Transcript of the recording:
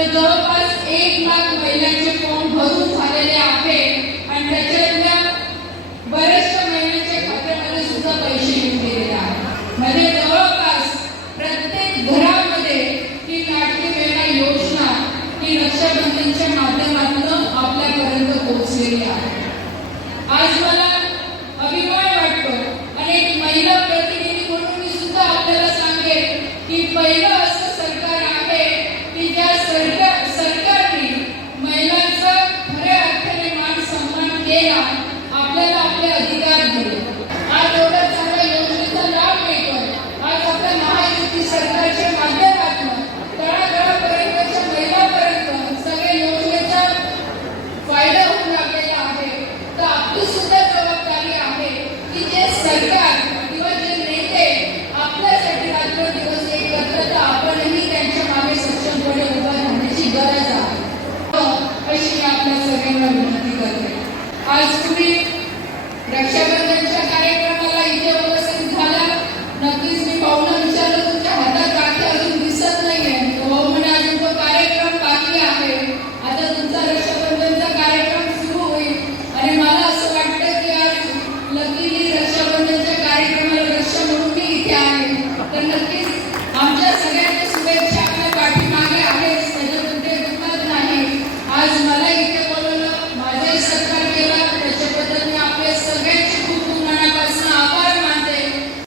तर जवळपास एक लाख महिलांचे फॉर्म भरून झालेले आहे आणि त्याच्यातल्या बऱ्याचशा महिलांच्या खात्यामध्ये सुद्धा पैसे घेतलेले आहेत. म्हणजे जवळपास प्रत्येक घरामध्ये ही लाडकी वेळा योजना ही रक्षाबंधनच्या माध्यमातून आपल्यापर्यंत पोहोचलेली आहे. आज मला अभिमान वाटतो. आणि एक महिला प्रतिनिधी म्हणून मी सुद्धा आपल्याला सांगेल की पहिलं vai descobrir